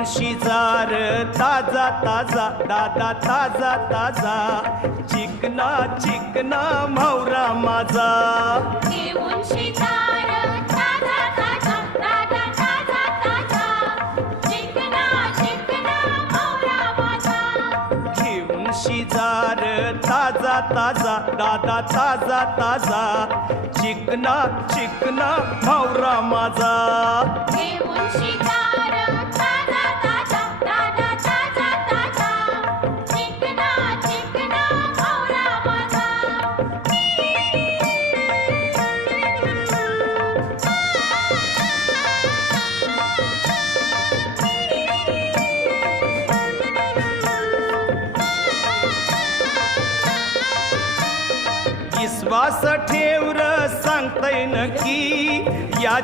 घेऊन शिजार ताजा ताजा दादा ताजा ताजा चिकना चिकना म्हावरा माझा घेऊन शिजार ताजा ताजा दादा ताजा ताजा चिकना चिकना म्हावरा माझा घेऊन शिजार ताजा ताजा दादा ताजा ताजा चिकना चिकना म्हावरा माझा घेऊन शिकार ताजा ताजा दादा ताजा ताजा चिकना चिकना म्हावरा माझा विश्वास ठेवर सांगतय नक्की या